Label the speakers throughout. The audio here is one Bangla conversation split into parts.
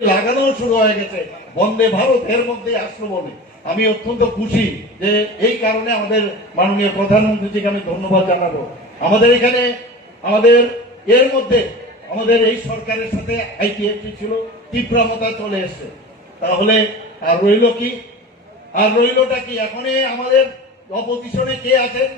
Speaker 1: লাগানো শুরু হয়ে গেছে। বন্দে ভারত, এর মধ্যে আসলো বলে আমি অত্যন্ত খুশি যে এই কারণে আমাদের মাননীয় প্রধানমন্ত্রীকে আমি ধন্যবাদ জানাব। আমাদের এখানে, আমাদের এর মধ্যে, আমাদের এই সরকারের সাথে আইটিএফটি ছিল তীব্রমতা চলে এসছে। তাহলে আর রইল কি? আর রইলটা কি? এখন আমাদের অপোজিশনে কে আছেন?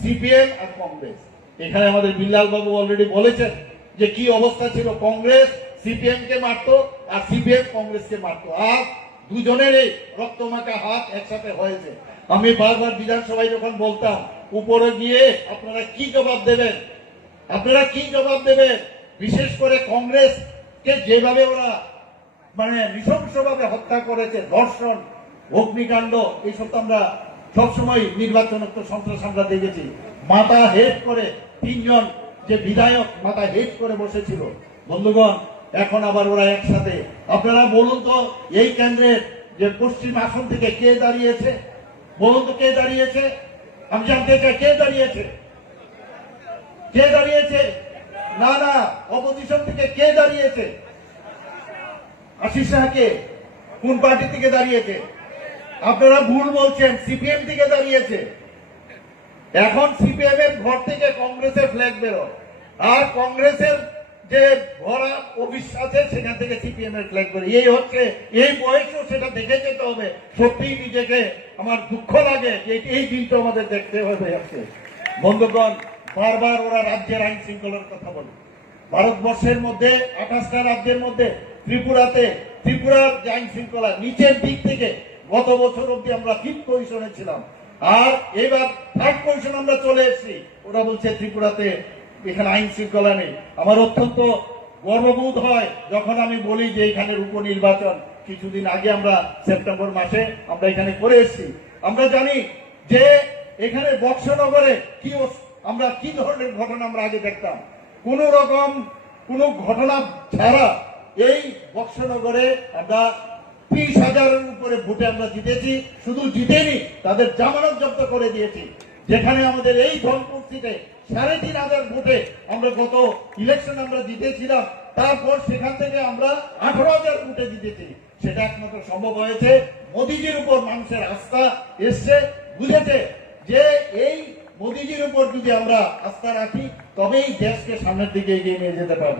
Speaker 1: সিপিএম আর কংগ্রেস। এখানে আমাদের বিল্লাল বাবু অলরেডি বলেছেন যে কি অবস্থা ছিল? কংগ্রেস সিপিএম কে মারতো আর সিপিএম কংগ্রেসকে মারতো। আর দুজনের এই রক্তমাখা হাত একসাথে হয়েছে। আমি বারবার বিধানসভায় যখন বলতাম, উপরে গিয়ে আপনারা কি জবাব দেবেন? আপনারা কি জবাব দেবেন? বিশেষ করে কংগ্রেস কে যেভাবে ওরা মানে নৃশংসভাবে হত্যা করেছে, ধর্ষণ, অগ্নিকাণ্ড, এইসব তো আমরা সবসময় নির্বাচন সন্ত্রাস আমরা দেখেছি। মাথা হেট করে তিনজন যে বিধায়ক মাথা হেট করে বসেছিল। বন্ধুগণ এখন আবার ওরা একসাথে। আপনারা বলুন তো, এই কেন্দ্রের যে পশ্চিম আসন থেকে কে দাঁড়িয়েছে? বলুন তো কে দাঁড়িয়েছে? আমি জানতে চাই, কে দাঁড়িয়েছে? কে দাঁড়িয়েছে? না না অপোজিশন থেকে কে দাঁড়িয়েছে? আশিস সাহাকে কোন পার্টি থেকে দাঁড়িয়েছে? আপনারা ভুল বলছেন, সিপিএম থেকে দাঁড়িয়েছে। এখন সিপিএম এর ঘর থেকে কংগ্রেসের ফ্ল্যাগ বেরোয়। আর কংগ্রেসের যে ভরা আছে, সেখান থেকে সিপিএম এর ফ্ল্যাগ বেরোয় এই হচ্ছে, এই বয়সেও সেটা দেখে যেতে হবে। সত্যিই নিজেকে আমার দুঃখ লাগে যে এই দিনটা আমাদের দেখতে হবে আজকে। বন্ধুগণ, বারবার ওরা রাজ্যের আইন শৃঙ্খলার কথা বলে। ভারতবর্ষের মধ্যে, আঠাশটা রাজ্যের মধ্যে, ত্রিপুরাতে, ত্রিপুরার যে আইন শৃঙ্খলা, নিচের দিক থেকে গত বছর অব্দি আমরা ফিফথ পজিশনে ছিলাম। আর এবার থার্ড পজিশন আমরা চলে এসেছি। ওরা বলছে ত্রিপুরাতে এখানে আইন শৃঙ্খলা নেই। আমার অত্যন্ত গর্ববোধ হয় যখন আমি বলি যে এখানের উপনির্বাচন কিছুদিন আগে আমরা সেপ্টেম্বর মাসে আমরা এখানে করে এসেছি। আমরা জানি যে এখানে বক্সনগরে কি আমরা কি ধরনের ঘটনা আমরা আগে দেখতাম। কোন রকম কোন ঘটনা ছাড়া এই বক্সনগরে আমরা ত্রিশ হাজারের উপরে ভোটে আমরা জিতেছি। শুধু জিতেনি, তাদের জামানত জব্দ করে দিয়েছি। যেখানে আমাদের এই ধনকুর্তিতে সাড়ে তিন হাজার ভোটে আমরা গত ইলেকশন আমরা জিতেছিলাম, তারপর সেখান থেকে আমরা আঠারো হাজার ভোটে জিতেছি। সেটা একমাত্র সম্ভব হয়েছে। মোদিজির উপর মানুষের আস্থা এসছে। বুঝেছে যে এই মোদিজির উপর যদি আমরা আস্থা রাখি, তবেই দেশকে সামনের দিকে এগিয়ে নিয়ে যেতে পারব।